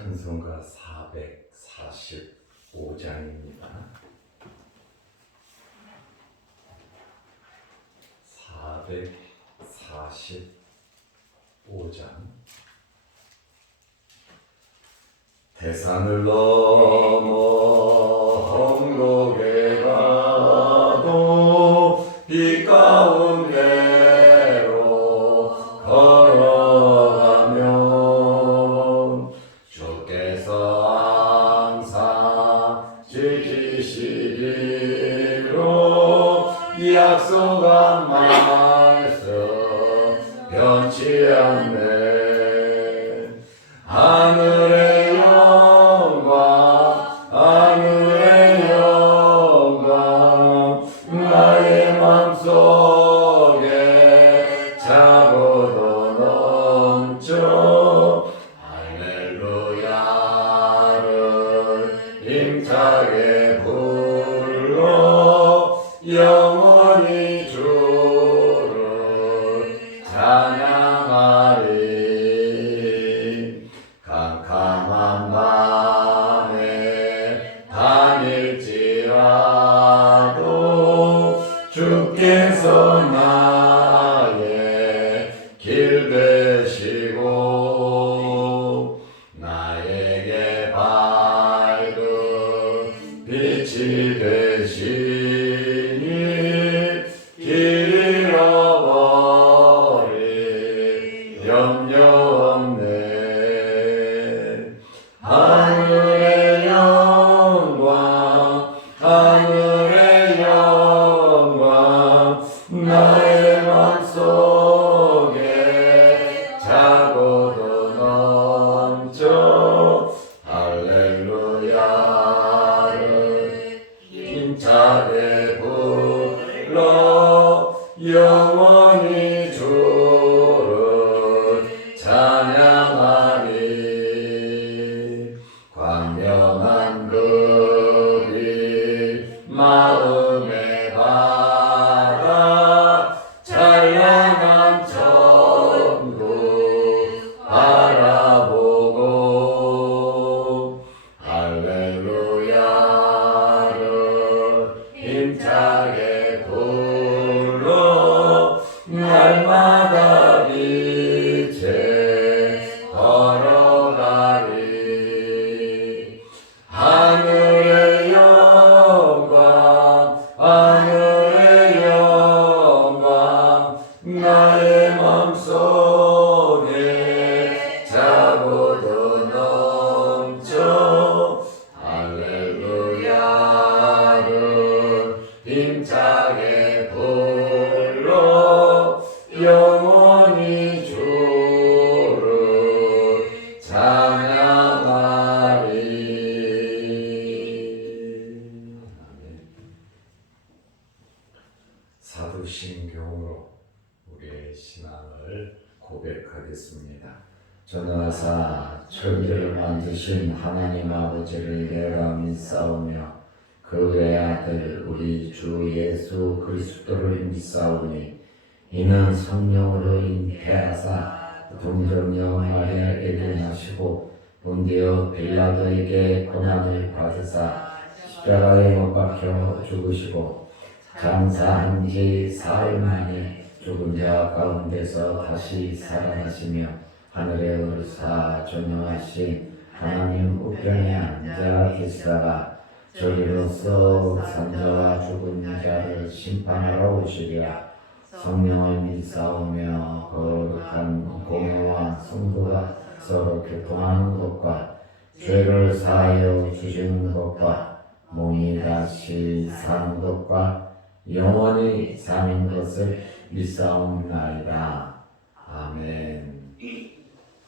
찬송가 445장입니다. 445장. 대산을 넘어 험곡에 가도 빛 가운데로 걸어가면 주께서 항상 지키시기로 약속한 말씀 변치 않네. 하늘의 영광 하늘의 영광 나의 맘속에 차고도 넘쳐 할렐루야를 힘차게 불러 영원히 주를 찬양하리. 캄캄한 밤에 다닐지라도 주께서 나의 길 되시고 나에게 밝은 빛이 되시니 길 잃어버릴 염려 없네. 하늘의 영광 하늘의 영광 나의 맘속에 차고도 넘쳐 할렐루야를 힘차게 불러 영원히 주를 찬양하리. 광명한 그 빛 마음에 받아 찬란한 천국 바라보고 할렐루야를 힘차게 불러 날마다 빛에 걸어가리. 하늘의 영광 하늘의 영광 나의 맘속에 차고도 넘쳐 할렐루야를 힘차게 불러 영원히 주를 찬양하리. 사도신경으로 우리의 신앙을 고백하겠습니다. 전하사 천지를 만드신 하나님 아버지를 내가 믿사오며 그 외아들 우리 주 예수 그리스도를 믿사오니 이는 성령으로 잉태하사 동정녀 마리아에게 나시고 본디오 빌라도에게 고난을 받으사 십자가에 못 박혀 죽으시고 장사한 지 사흘 만에 죽은 자 가운데서 다시 살아나시며 하늘에 오르사 전능하신 하나님 우편에 앉아 계시다가 저리로서 산자와 죽은 자를 심판하러 오시리라. 성령을 믿사오며 거룩한 공회와 성도가 서로 교통하는 것과 죄를 사하여 주시는 것과 몸이 다시 사는 것과 영원히 사는 것을 믿사옵나이다. 아멘.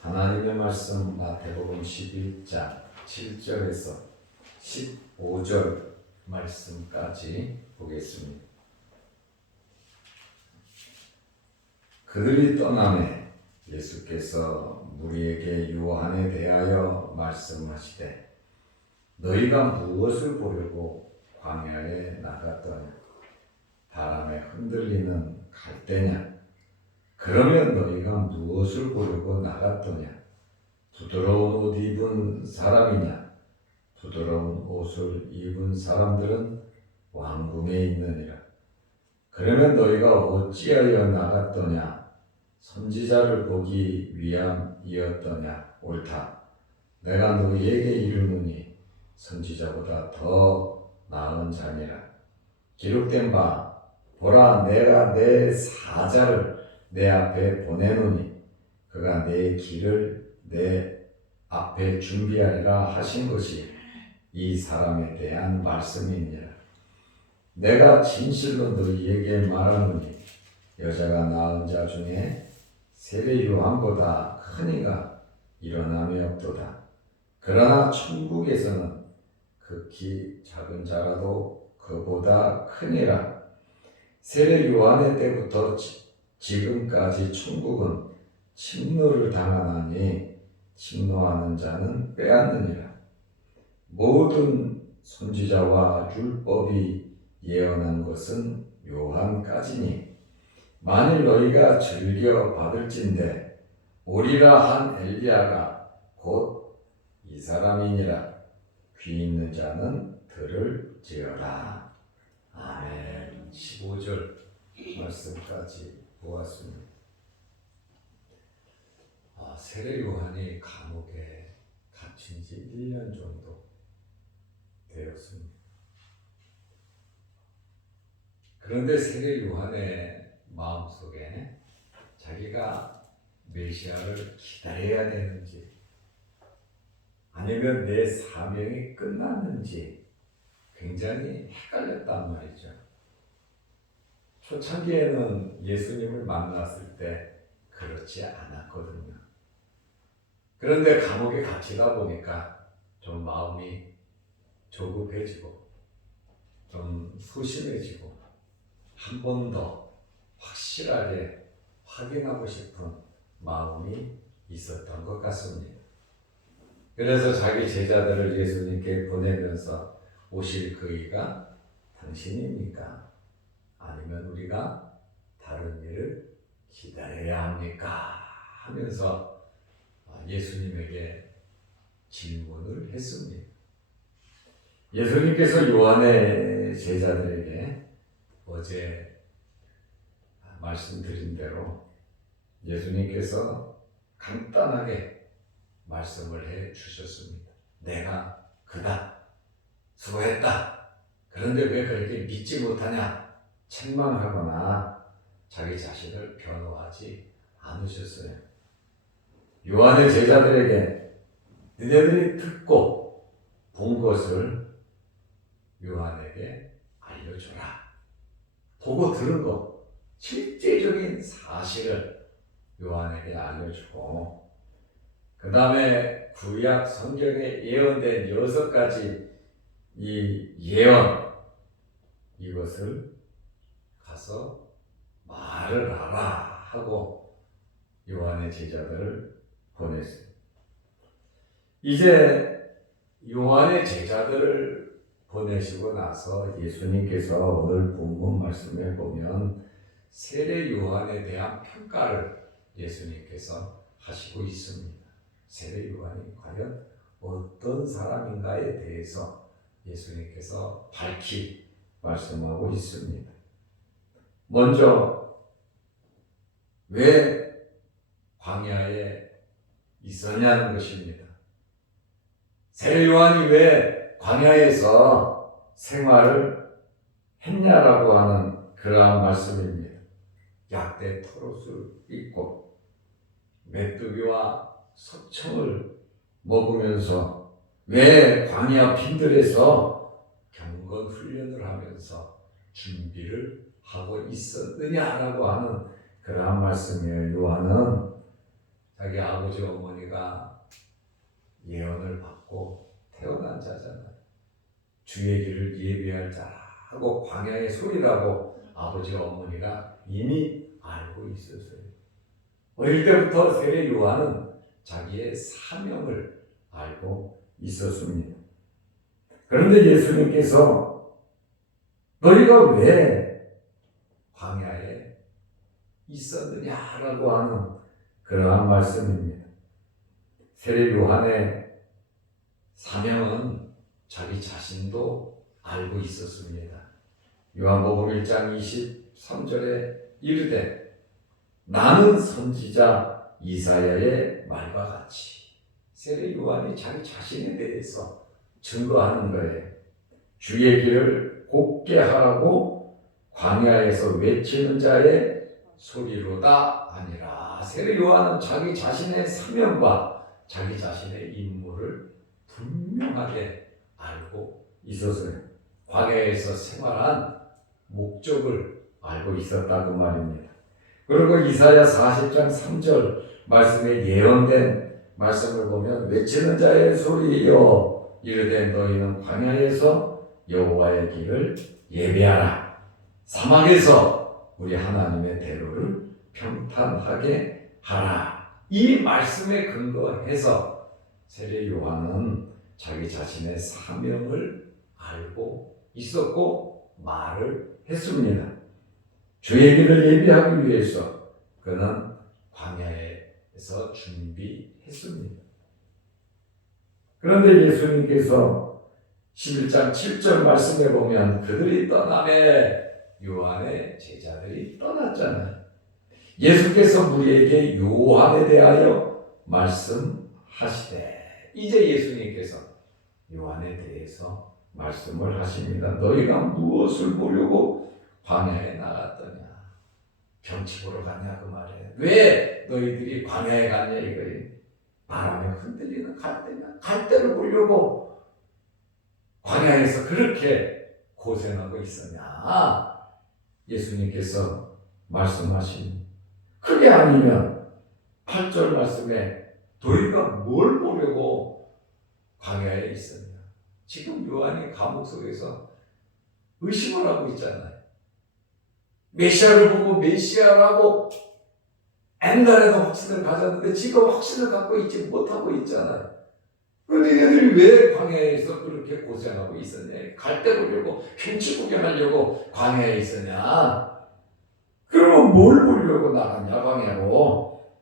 하나님의 말씀 마태복음 11장 7절에서 15절 말씀까지 보겠습니다. 그들이 떠나매 예수께서 무리에게 요한에 대하여 말씀하시되 너희가 무엇을 보려고 광야에 나갔더냐? 바람에 흔들리는 갈대냐? 그러면 너희가 무엇을 보려고 나갔더냐? 부드러운 옷 입은 사람이냐? 부드러운 옷을 입은 사람들은 왕궁에 있느니라. 그러면 너희가 어찌하여 나갔더냐? 선지자를 보기 위함이었더냐? 옳다. 내가 너희에게 이르노니 선지자보다 더 나은 자니라. 기록된 바 보라, 내가 내 사자를 내 앞에 보내노니 그가 내 길을 내 앞에 준비하리라 하신 것이 이 사람에 대한 말씀이니라. 내가 진실로 너희에게 말하노니 여자가 낳은 자 중에 세례 요한보다 큰 이가 일어남이 없도다. 그러나 천국에서는 극히 작은 자라도 그보다 크니라. 세례 요한의 때부터 지금까지 천국은 침노를 당하나니 침노하는 자는 빼앗느니라. 모든 선지자와 율법이 예언한 것은 요한까지니 만일 너희가 즐겨 받을진대 오리라 한 엘리야가 곧 이 사람이니라. 귀 있는 자는 들을지어다. 아멘. 15절 말씀까지 보았습니다. 세례 요한이 감옥에 갇힌 지 1년 정도 되었습니다. 그런데 세례 요한의 마음속에 자기가 메시아를 기다려야 되는지 아니면 내 사명이 끝났는지 굉장히 헷갈렸단 말이죠. 초창기에는 예수님을 만났을 때 그렇지 않았거든요. 그런데 감옥에 갇히다 보니까 좀 마음이 조급해지고 좀 소심해지고 한 번 더 확실하게 확인하고 싶은 마음이 있었던 것 같습니다. 그래서 자기 제자들을 예수님께 보내면서 오실 그이가 당신입니까? 아니면 우리가 다른 일을 기다려야 합니까? 하면서 예수님에게 질문을 했습니다. 예수님께서 요한의 제자들에게 어제 말씀드린 대로 예수님께서 간단하게 말씀을 해 주셨습니다. 내가 그다. 수고했다. 그런데 왜 그렇게 믿지 못하냐? 책망하거나 자기 자신을 변호하지 않으셨어요. 요한의 제자들에게 너희들이 듣고 본 것을 요한에게 알려줘라. 보고 들은 것, 실제적인 사실을 요한에게 알려주고 그 다음에 구약 성경에 예언된 6가지 이 예언 이것을 가서 말을 하라 하고 요한의 제자들을 보냈어요. 이제 요한의 제자들을 보내시고 나서 예수님께서 오늘 본문 말씀에 보면 세례 요한에 대한 평가를 예수님께서 하시고 있습니다. 세례 요한이 과연 어떤 사람인가에 대해서 예수님께서 밝히 말씀하고 있습니다. 먼저 왜 광야에 있었냐는 것입니다. 세례 요한이 왜 광야에서 생활을 했냐라고 하는 그러한 말씀입니다. 약대 털옷을 입고 메뚜기와 석청을 먹으면서 왜 광야 빈들에서 경건 훈련을 하면서 준비를 하고 있었느냐라고 하는 그러한 말씀이에요. 요한은 자기 아버지 어머니가 예언을 받고 태어난 자잖아요. 주의 길을 예비할 자라고 광야의 소리라고 아버지 어머니가 이미 알고 있었어요. 어릴 때부터 세례 요한은 자기의 사명을 알고 있었습니다. 그런데 예수님께서 너희가 왜 광야에 있었느냐라고 하는 그러한 말씀입니다. 세례 요한의 사명은 자기 자신도 알고 있었습니다. 요한복음 1장 23절에 이르되 나는 선지자 이사야의 말과 같이, 세례 요한이 자기 자신에 대해서 증거하는 거예요. 주의 길을 곱게 하라고 광야에서 외치는 자의 소리로다 아니라. 세례 요한은 자기 자신의 사명과 자기 자신의 임무를 분명하게 알고 있었어요. 광야에서 생활한 목적을 알고 있었다고 말입니다. 그리고 이사야 40장 3절 말씀에 예언된 말씀을 보면 외치는 자의 소리여 이르되 너희는 광야에서 여호와의 길을 예배하라. 사막에서 우리 하나님의 대로를 평탄하게 하라. 이 말씀에 근거해서 세례 요한은 자기 자신의 사명을 알고 있었고 말을 했습니다. 주의 길을 예비하기 위해서 그는 광야에서 준비했습니다. 그런데 예수님께서 11장 7절 말씀에 보면 그들이 떠남에 요한의 제자들이 떠났잖아요. 예수께서 우리에게 요한에 대하여 말씀하시되, 이제 예수님께서 요한에 대해서 말씀을 하십니다. 너희가 무엇을 보려고 광야에 나갔더냐? 병치 보러 갔냐 그 말이에요. 왜 너희들이 광야에 갔냐 이거예요. 바람에 흔들리는 갈대냐? 갈대를 보려고 광야에서 그렇게 고생하고 있었냐? 예수님께서 말씀하신, 그게 아니면 8절 말씀에 너희가 뭘 보려고 광야에 있었냐? 지금 요한이 감옥 속에서 의심을 하고 있잖아요. 메시아를 보고 메시아라고 옛날에도 확신을 가졌는데 지금 확신을 갖고 있지 못하고 있잖아요. 그런데 얘들이 왜 광야에서 그렇게 고생하고 있었냐? 갈대 보려고, 경치 구경하려고 광야에 있었냐? 그러면 뭘 보려고 나갔냐 광야로?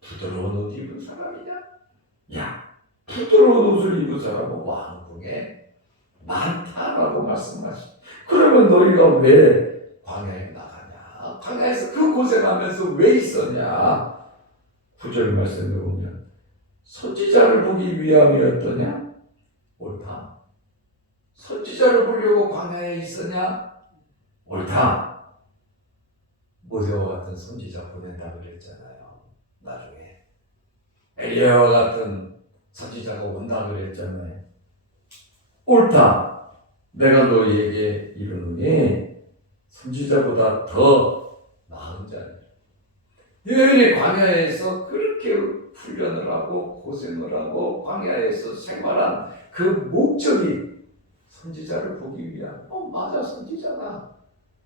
부드러운 옷 입은 사람이냐? 야, 부드러운 옷을 입은 사람은 왕궁에 많다라고 말씀하시죠. 그러면 너희가 왜 광야에 나가냐? 광야에서 그 고생하면서 왜 있었냐? 9절 말씀에 보면 선지자를 보기 위함이었더냐? 옳다. 선지자를 보려고 광야에 있었냐? 옳다. 모세와 같은 선지자 보낸다 그랬잖아요. 나중에 엘리야와 같은 선지자가 온다 그랬잖아요. 옳다. 내가 너희에게 이르노니 선지자보다 더 나은 자니. 너희들이 광야에서 그렇게 훈련을 하고 고생을 하고 광야에서 생활한 그 목적이 선지자를 보기 위한, 맞아, 선지자다.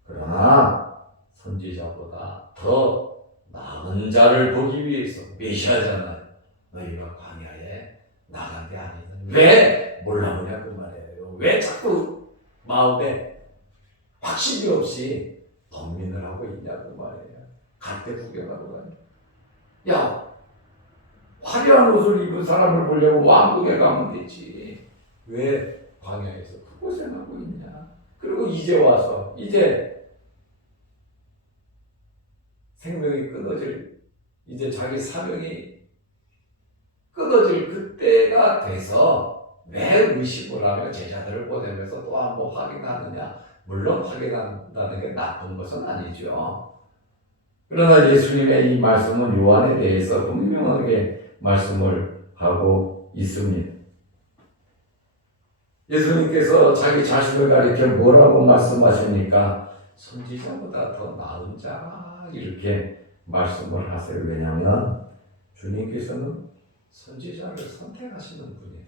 그러나 선지자보다 더 나은 자를 보기 위해서, 메시아잖아요. 너희가 광야에 나간 게 아니다. 왜 몰라보냐 그 말이에요. 왜 자꾸 마음에 확신이 없이 번민을 하고 있냐고 말이에요. 갈대 구경하러 가냐? 야, 화려한 옷을 입은 사람을 보려고 왕궁에 가면 되지. 왜 광야에서 그 고생하고 있냐? 그리고 이제 와서, 이제 생명이 끊어질, 이제 자기 사명이 끊어질 그때가 돼서 왜 의심을 하며 제자들을 보내면서 또 한번 확인하느냐? 물론 확인한다는 게 나쁜 것은 아니죠. 그러나 예수님의 이 말씀은 요한에 대해서 분명하게 말씀을 하고 있습니다. 예수님께서 자기 자신을 가리켜 뭐라고 말씀하십니까? 선지자보다 더 나은 자, 이렇게 말씀을 하세요. 왜냐하면 주님께서는 선지자를 선택하시는 분이에요.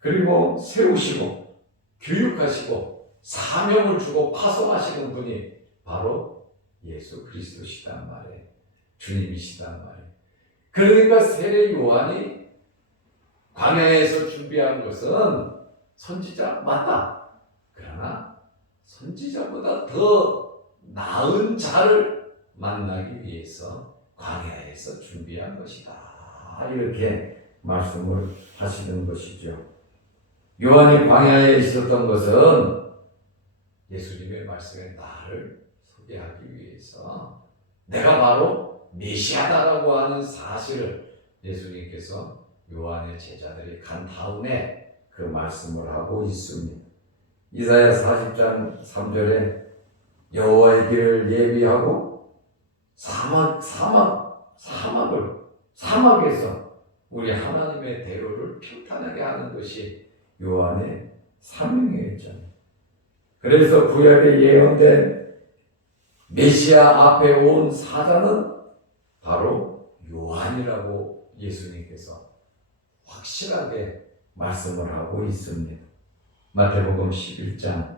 그리고 세우시고 교육하시고 사명을 주고 파송하시는 분이 바로 예수 그리스도시단 말이에요. 주님이시단 말이에요. 그러니까 세례 요한이 광야에서 준비한 것은 선지자 맞다. 그러나 선지자보다 더 나은 자를 만나기 위해서 광야에서 준비한 것이다. 이렇게 말씀을 하시는 것이죠. 요한이 광야에 있었던 것은 예수님의 말씀에 나를 소개하기 위해서 내가 바로 메시아다라고 하는 사실을 예수님께서 요한의 제자들이 간 다음에 그 말씀을 하고 있습니다. 이사야 40장 3절에 여호와의 길을 예비하고 사막에서 우리 하나님의 대로를 평탄하게 하는 것이 요한의 사명이었잖아요. 그래서 구약에 예언된 메시아 앞에 온 사자는 바로 요한이라고 예수님께서 확실하게 말씀을 하고 있습니다. 마태복음 11장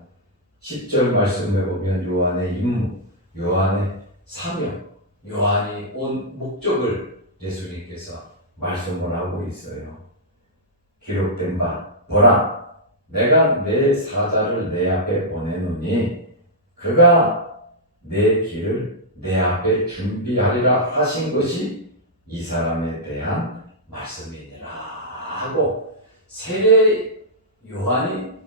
10절 말씀에 보면 요한의 임무, 요한의 사명, 요한이 온 목적을 예수님께서 말씀을 하고 있어요. 기록된 바 보라, 내가 내 사자를 내 앞에 보내노니 그가 내 길을 내 앞에 준비하리라 하신 것이 이 사람에 대한 말씀이니라 하고, 세례 요한이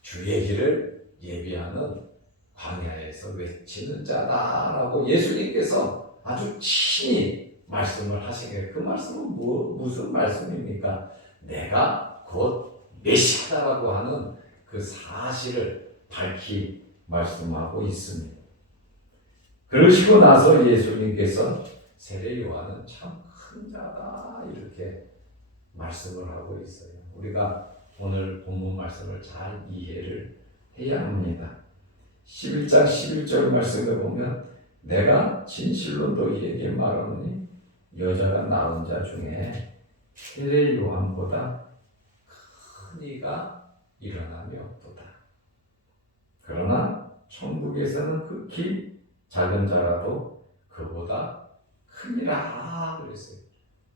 주의 길을 예비하는 광야에서 외치는 자다라고 예수님께서 아주 친히 말씀을 하시게, 그 말씀은 무슨 말씀입니까? 내가 곧 메시아다라고 하는 그 사실을 밝히 말씀하고 있습니다. 그러시고 나서 예수님께서 세례 요한은 참 큰 자다 이렇게 말씀을 하고 있어요. 우리가 오늘 본문 말씀을 잘 이해를 해야 합니다. 11장 11절 말씀에 보면 내가 진실로 너희에게 말하노니 여자가 낳은 자 중에 세례 요한보다 큰 이가 일어남이 없도다. 그러나 천국에서는 극히 작은 자라도 그보다 크니라 그랬어요.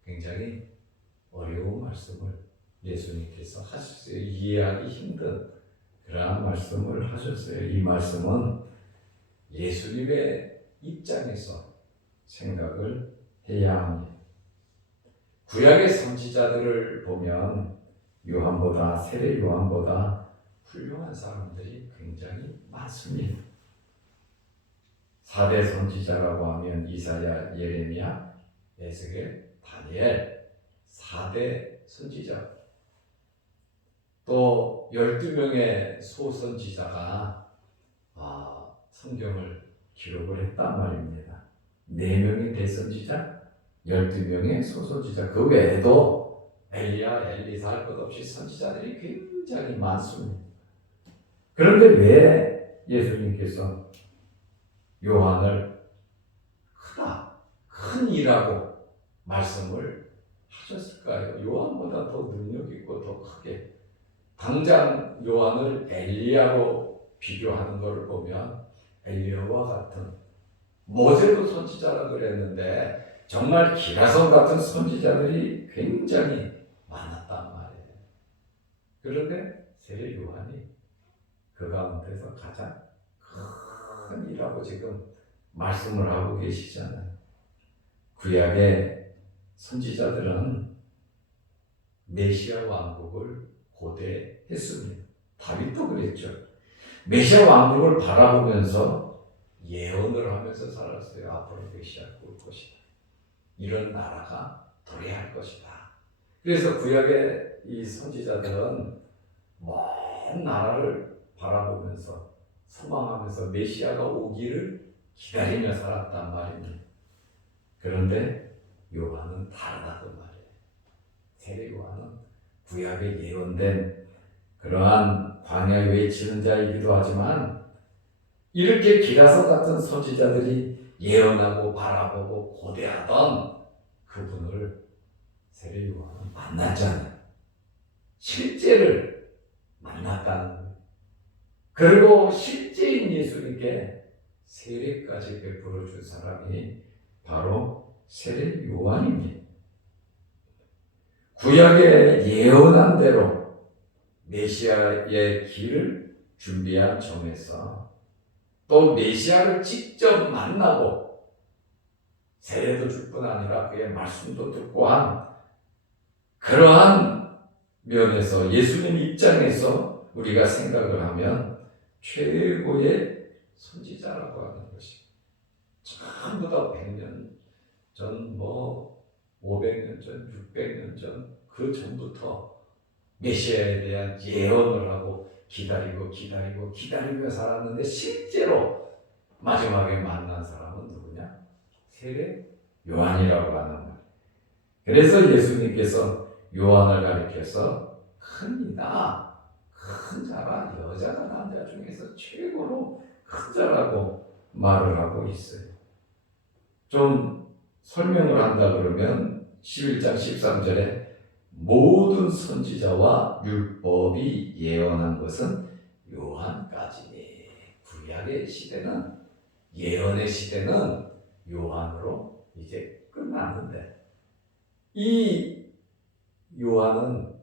굉장히 어려운 말씀을 예수님께서 하셨어요. 이해하기 힘든 그러한 말씀을 하셨어요. 이 말씀은 예수님의 입장에서 생각을 해야 합니다. 구약의 선지자들을 보면 요한보다, 세례 요한보다 훌륭한 사람들이 굉장히 많습니다. 4대 선지자라고 하면 이사야, 예레미야, 에스겔, 다니엘 4대 선지자. 또 12명의 소선지자가 성경을 기록을 했단 말입니다. 4명의 대선지자, 12명의 소선지자. 그 외에도 엘리야, 엘리사 할 것 없이 선지자들이 굉장히 많습니다. 그런데 왜 예수님께서 요한을 큰 이라고 말씀을 하셨을까요? 요한보다 더 능력 있고 더 크게. 당장 요한을 엘리야로 비교하는 것을 보면 엘리야와 같은, 모세도 선지자라 그랬는데 정말 기라성 같은 선지자들이 굉장히 많았단 말이에요. 그런데 세례 요한이 그 가운데서 가장 큰 이라고 지금 말씀을 하고 계시잖아요. 구약의 선지자들은 메시아 왕국을 고대했습니다. 다윗도 그랬죠. 메시아 왕국을 바라보면서 예언을 하면서 살았어요. 앞으로 메시아가 올 것이다. 이런 나라가 도래할 것이다. 그래서 구약의 이 선지자들은 먼 나라를 바라보면서 소망하면서 메시아가 오기를 기다리며 살았단 말입니다. 그런데 요한은 다르다고 말이에요. 세례 요한은 구약에 예언된 그러한 광야에 외치는 자이기도 하지만, 이렇게 기라성 같은 선지자들이 예언하고 바라보고 고대하던 그분을 세례 요한은 만났잖아요. 실제를 만났다는 거예요. 그리고 실제인 예수님께 세례까지 베풀어 준 사람이 바로 세례 요한입니다. 구약에 예언한 대로 메시아의 길을 준비한 점에서, 또 메시아를 직접 만나고 세례도 줄 뿐 아니라 그의 말씀도 듣고 한 그러한 면에서 예수님 입장에서 우리가 생각을 하면 최고의 선지자라고 하는 것이 전부 다 100년 전, 500년 전, 600년 전, 그 전부터 메시아에 대한 예언을 하고 기다리며 살았는데 실제로 마지막에 만난 사람은 누구냐? 세례 요한이라고 하는 말. 그래서 예수님께서 요한을 가리켜서 큰 이다, 큰 자라, 여자가 남자 중에서 최고로 큰 자라고 말을 하고 있어요. 좀 설명을 한다 그러면 11장 13절에 모든 선지자와 율법이 예언한 것은 요한까지니. 구약의 시대는, 예언의 시대는 요한으로 이제 끝났는데, 이 요한은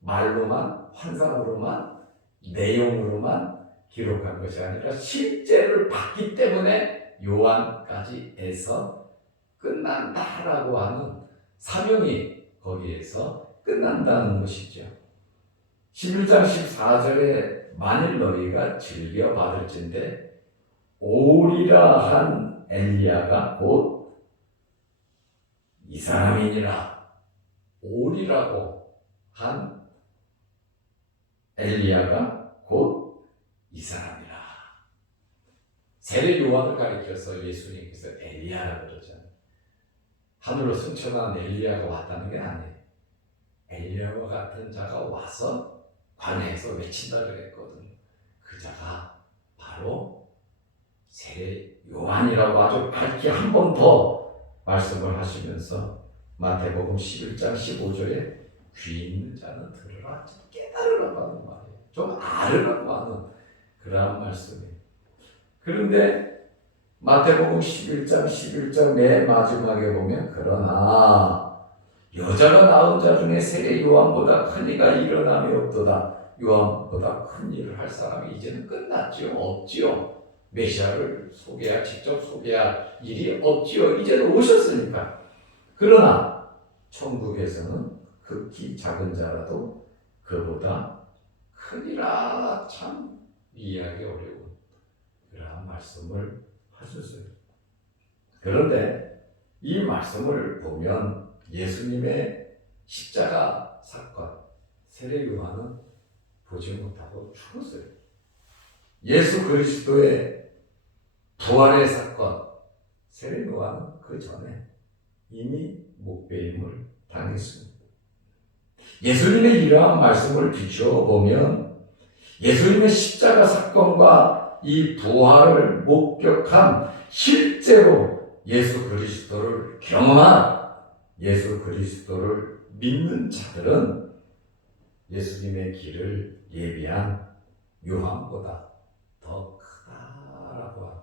말로만, 환상으로만, 내용으로만 기록한 것이 아니라 실제를 봤기 때문에 요한까지 해서 끝난다라고 하는 사명이 거기에서 끝난다는 것이죠. 11장 14절에 만일 너희가 즐겨 받을진대 오리라 한 엘리야가 곧 이 사람이니라. 오리라고 한 엘리야가 곧 이 사람이라. 세례 요한을 가리켜서 예수님께서 엘리야라 그러잖아요. 하늘로 승천한 엘리야가 왔다는 게 아니에요. 엘리야와 같은 자가 와서 관에서 외친다 그랬거든요. 그 자가 바로 세례 요한이라고 아주 밝게 한 번 더 말씀을 하시면서 마태복음 11장 15절에 귀 있는 자는 들으라, 깨달으라고 하는 말이에요. 좀 알으라고 하는 그러한 말씀이에요. 그런데 마태복음 11장 맨 마지막에 보면 그러나 여자가 낳은 자 중에 세례 요한보다 큰 이가 일어남이 없도다. 요한보다 큰 일을 할 사람이 이제는 끝났지요. 없지요. 메시아를 직접 소개할 일이 없지요. 이제는 오셨으니까. 그러나 천국에서는 극히 작은 자라도 그보다 크니라. 참 이해하기 어려운 그러한 말씀을 하셨어요. 그런데 이 말씀을 보면 예수님의 십자가 사건, 세례 요한은 보지 못하고 죽었어요. 예수 그리스도의 부활의 사건, 세례 요한은 그 전에 이미 목배임을 당했습니다. 예수님의 이러한 말씀을 비추어 보면 예수님의 십자가 사건과 이 부활을 목격한 실제로 예수 그리스도를 경험한 예수 그리스도를 믿는 자들은 예수님의 길을 예비한 요한보다 더 크다라고 합니다.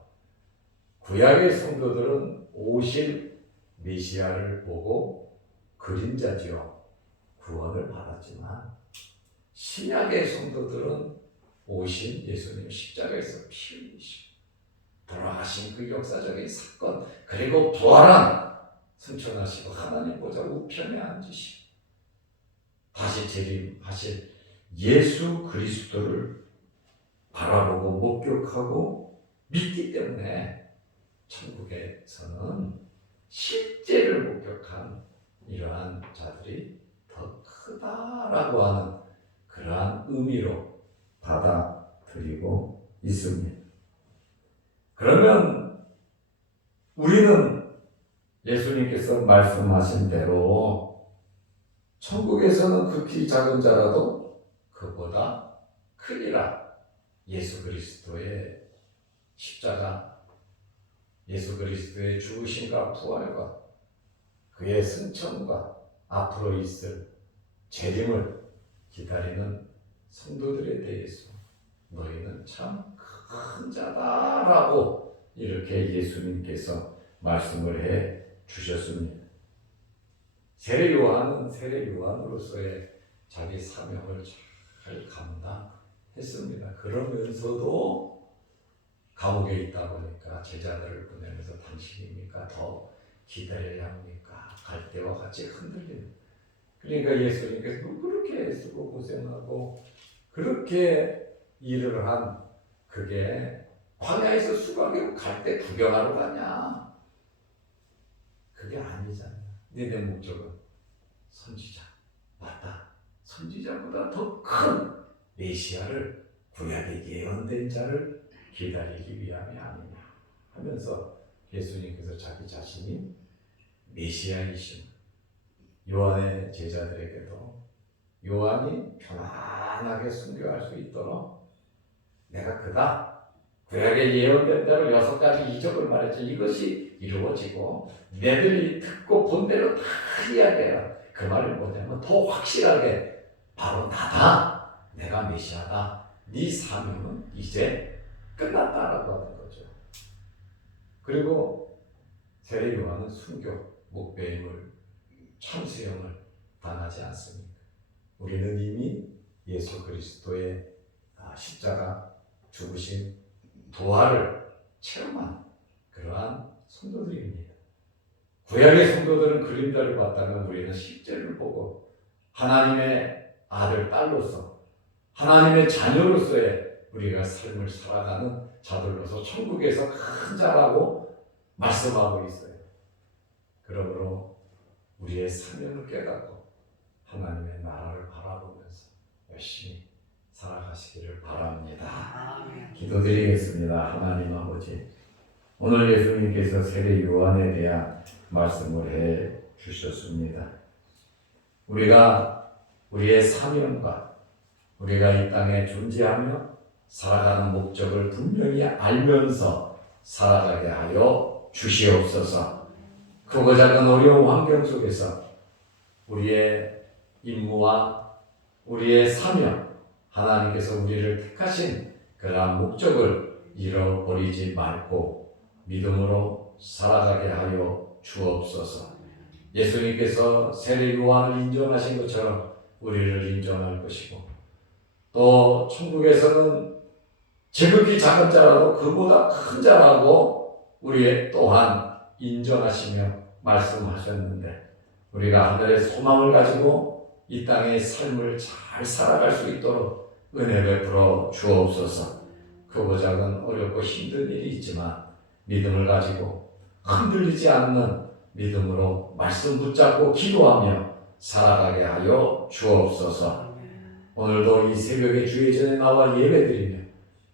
구약의 성도들은 오실 메시아를 보고 그림자지요. 구원을 받았지만 신약의 성도들은 오신 예수님 십자가에서 피 흘리시고 돌아가신 그 역사적인 사건, 그리고 부활한 승천하시고 하나님 보좌 우편에 앉으시고 다시 재림하실 예수 그리스도를 바라보고 목격하고 믿기 때문에 천국에서는 실제를 목격한 이러한 자들이 더 크다라고 하는 그러한 의미로 받아들이고 있습니다. 그러면 우리는 예수님께서 말씀하신 대로 천국에서는 극히 작은 자라도 그보다 크니라. 예수 그리스도의 십자가, 예수 그리스도의 죽으심과 부활과 그의 승천과 앞으로 있을 재림을 기다리는 성도들에 대해서 너희는 참 큰 자다라고 이렇게 예수님께서 말씀을 해 주셨습니다. 세례 요한은 세례 요한으로서의 자기 사명을 잘 감당했습니다. 그러면서도 감옥에 있다 보니까 제자들을 보내면서 당신입니까? 더 기다려야 합니까? 갈 때와 같이 흔들리는 그러니까 예수님께서 그렇게 애쓰고 고생하고 그렇게 일을 한 그게 광야에서 수고하고 갈 때 구경하러 가냐? 그게 아니잖아. 내 목적은 선지자. 맞다. 선지자보다 더 큰 메시아를 구약의 예언된 자를 기다리기 위함이 아니냐 하면서 예수님께서 자기 자신이 메시아이심 요한의 제자들에게도 요한이 편안하게 순교할 수 있도록 내가 그다 구약의 예언된 대로 6가지 이적을 말했지 이것이 이루어지고 내들이 듣고 본 대로 다 이야기해라. 그 말이 뭐냐면 더 확실하게 바로 나다. 내가 메시아다. 네 사명은 이제 끝났다라고 하는 거죠. 그리고 세례 요한은 순교, 목배임을, 참수형을 당하지 않습니까? 우리는 이미 예수 그리스도의 십자가 죽으신 부활을 체험한 그러한 성도들입니다. 구약의 성도들은 그림자를 봤다면 우리는 실제를 보고 하나님의 아들, 딸로서 하나님의 자녀로서의 우리가 삶을 살아가는 자들로서 천국에서 큰 자라고 말씀하고 있어요. 그러므로 우리의 사명을 깨닫고 하나님의 나라를 바라보면서 열심히 살아가시기를 바랍니다. 기도드리겠습니다. 하나님 아버지, 오늘 예수님께서 세례 요한에 대한 말씀을 해 주셨습니다. 우리가 우리의 사명과 우리가 이 땅에 존재하며 살아가는 목적을 분명히 알면서 살아가게 하여 주시옵소서. 크고 작은 어려운 환경 속에서 우리의 임무와 우리의 사명, 하나님께서 우리를 택하신 그러한 목적을 잃어버리지 말고 믿음으로 살아가게 하여 주옵소서. 예수님께서 세례 요한을 인정하신 것처럼 우리를 인정할 것이고 또 천국에서는 지극히 작은 자라도 그보다 큰 자라고 우리 또한 인정하시며 말씀하셨는데 우리가 하늘의 소망을 가지고 이 땅의 삶을 잘 살아갈 수 있도록 은혜 베풀어 주옵소서. 크고 작은 어렵고 힘든 일이 있지만 믿음을 가지고 흔들리지 않는 믿음으로 말씀 붙잡고 기도하며 살아가게 하여 주옵소서. 오늘도 이 새벽에 주의 전에 나와 예배드리며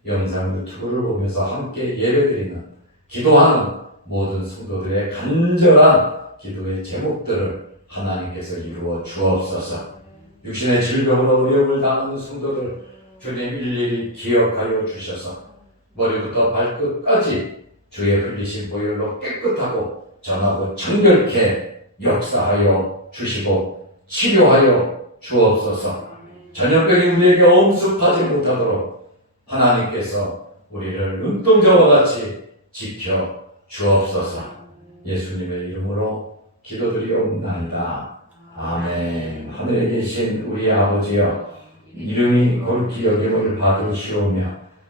영상 유튜브를 보면서 함께 예배드리는 기도하는 모든 성도들의 간절한 기도의 제목들을 하나님께서 이루어 주옵소서. 육신의 질병으로 어려움을 당하는 성도들 주님 일일이 기억하여 주셔서 머리부터 발끝까지 주의 흘리신 보혈로 깨끗하고 정하고 정결케 역사하여 주시고 치료하여 주옵소서. 전염병이 우리에게 엄습하지 못하도록 하나님께서 우리를 눈동자와 같이 지켜 주옵소서. 예수님의 이름으로 기도드리옵나이다. 아멘. 하늘에 계신 우리 아버지여, 이름이 거룩히 여김을 받으시오며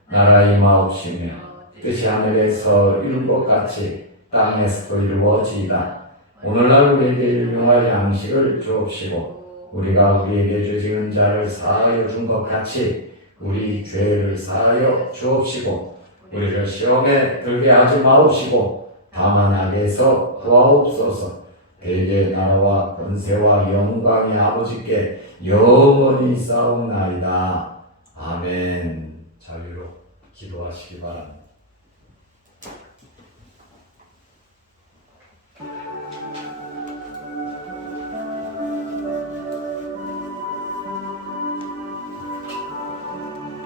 나라 임하옵시며 뜻이 하늘에서 이룬 것 같이 땅에서도 이루어지이다. 오늘날 우리에게 일용할 양식을 주옵시고 우리가 우리에게 죄지은 자를 사하여 준 것 같이 우리 죄를 사하여 주옵시고 우리를 시험에 들게 하지 마옵시고 다만 악에서 구하옵소서. 대개 나라와 권세와 영광이 아버지께 영원히 싸움나이다. 아멘. 자유로 기도하시기 바랍니다.